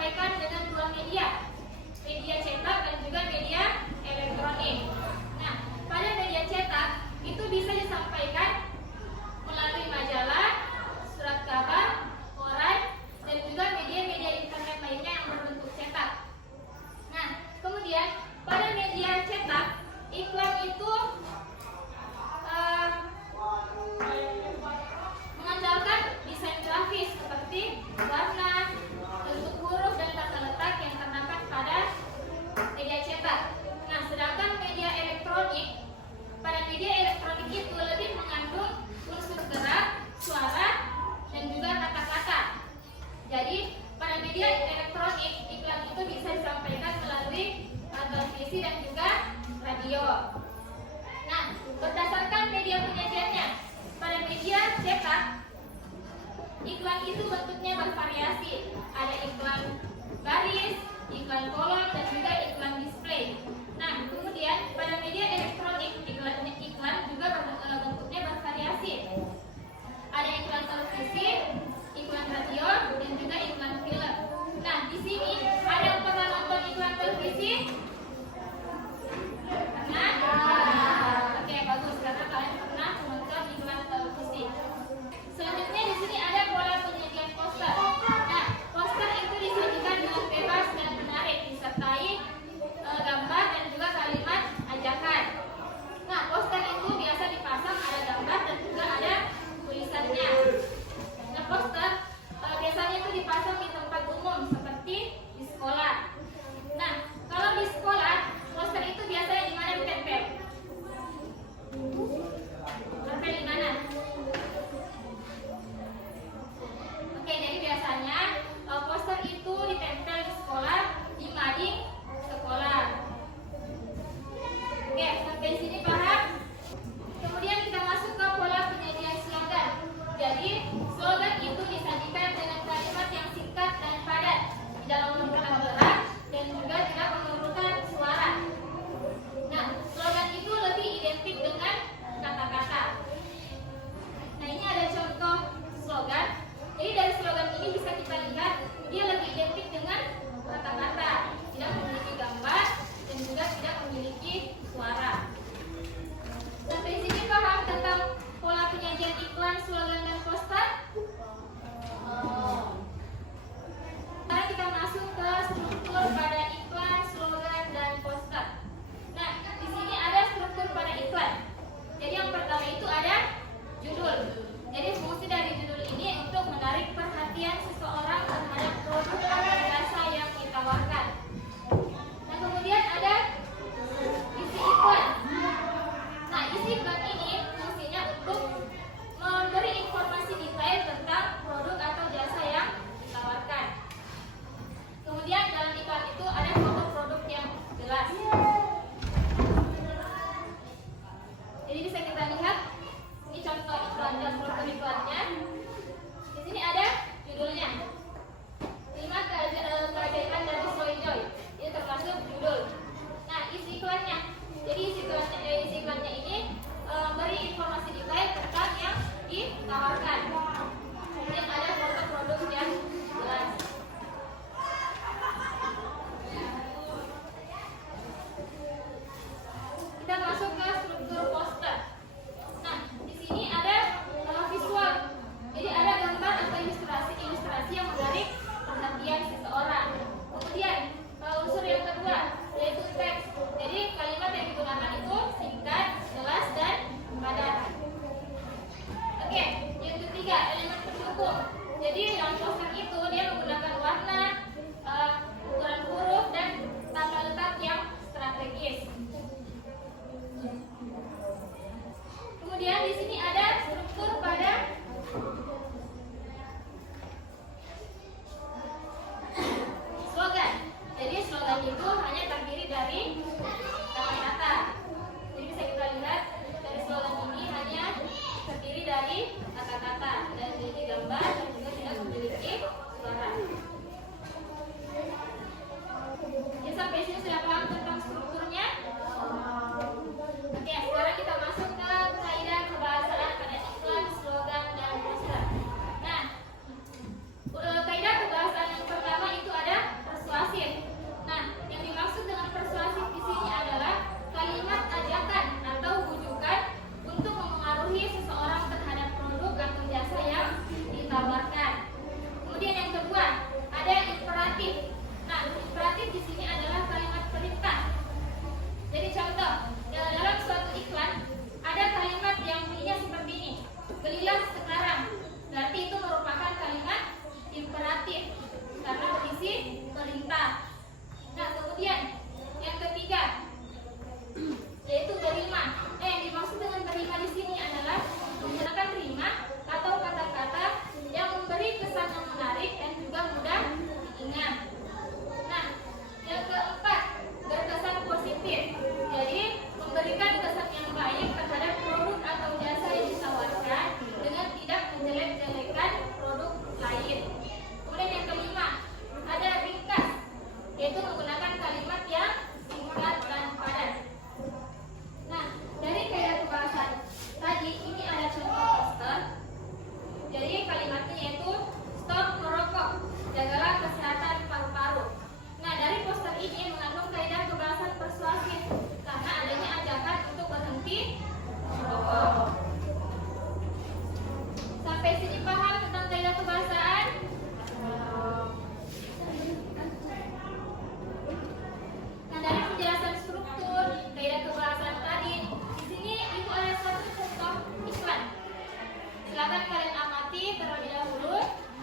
disampaikan dengan dua media, media cetak dan juga media elektronik. Nah, pada media cetak itu bisa disampaikan melalui majalah, surat kabar, koran, dan juga media-media internet lainnya yang berbentuk cetak. Nah, kemudian pada media cetak, iklan itu mengandalkan desain grafis seperti warna, bentuk huruf, dan tata letak yang terdapat pada media cetak. Nah, sedangkan media elektronik, pada media elektronik itu lebih mengandung unsur gerak, suara, dan juga kata-kata. Jadi, pada media elektronik, iklan itu bisa disampaikan melalui televisi dan juga radio. Nah, berdasarkan media penyajiannya, pada media cetak, iklan itu bentuknya bervariasi. Ada iklan baris, iklan kolom, dan juga iklan display. Nah, kemudian pada media elektronik, iklan juga bentuknya bervariasi. Ada iklan televisi, iklan radio, dan juga iklan film. Nah, di sini ada yang pernah nonton iklan televisi? Pernah? Oke, bagus, karena kalian pernah menonton iklan televisi. Selanjutnya di sini ada pola penyajian poster. Nah, poster itu disajikan dengan bebas dan menarik, disertai gambar dan juga kalimat ajakan. Nah, poster itu biasa dipasang ada gambar dan juga ada tulisannya. Nah, poster biasanya itu dipasang di tempat umum seperti di sekolah. Nah, kalau di sekolah, poster itu biasanya di mana ditempel? Tempel di mana? Oke, jadi biasanya poster itu ditempel di sekolah, di mading sekolah. Oke, sampai sini paham? Kemudian kita masuk ke pola penyajian slogan. Jadi, slogan itu disajikan dengan kalimat yang singkat dan padat, tidak memerlukan gerak dan juga tidak memerlukan suara. Nah, slogan itu lebih identik dengan kata-kata. Nah, ini ada contoh slogan. Jadi dari slogan ini bisa kita lihat dia lebih identik dengan kata-kata, tidak memiliki gambar dan juga tidak memiliki suara. Sampai sini paham tentang pola penyajian iklan, slogan, dan poster? Sekarang kita masuk ke struktur pada iklan, slogan, dan poster. Nah, di sini ada struktur pada iklan. Jadi yang pertama itu ada judul. Jadi fungsi dari judul ini untuk menarik perhatian seseorang terhadap produk atau jasa yang ditawarkan. Nah, kemudian ada isi iklan. Nah, isi iklan ini fungsinya untuk memberi informasi detail tentang produk atau jasa yang ditawarkan. Kemudian dalam iklan itu ada foto produk yang jelas. Jadi bisa kita lihat ini contoh iklan dan struktur iklannya. Di sini ada judulnya.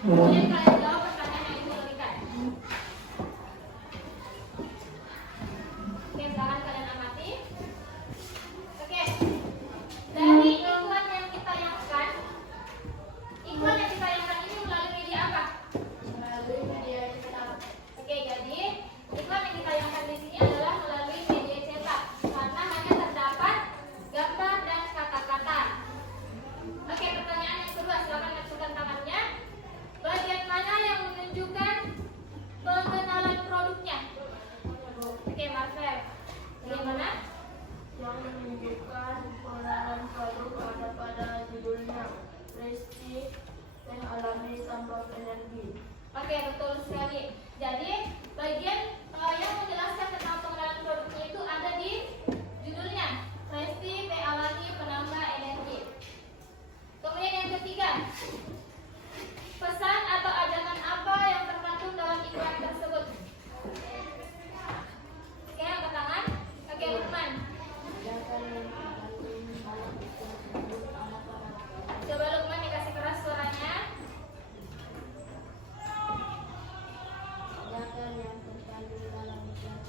Kemudian kalian jawab pertanyaan yang ibu berikan. Oke, silakan kalian amati. Oke, dari iklan yang ditayangkan, iklan yang ditayangkan ini melalui media apa? Melalui media cetak. Oke, jadi iklan yang ditayangkan di sini adalah melalui media cetak karena hanya terdapat gambar dan kata-kata. Oke, pertanyaan yang kedua, silakan masukkan tangannya. Bagian mana yang menunjukkan pengenalan produknya? Oke, Marvel. Bagaimana? Yang menunjukkan pengenalan produk ada pada judulnya Prestige Teh Alami Tanpa Energi. Oke, betul sekali. Jadi, bagian yang menjelaskan tentang pengenalan produknya itu ada di judulnya Prestige Teh Alami Penambah Energi. Kemudian yang ketiga, pesan atau ajakan apa yang terkandung dalam iklan tersebut? Oke, angkat tangan. Oke, Lukman. Coba Lukman dikasih keras suaranya. Ajakan yang terkandung dalam iklan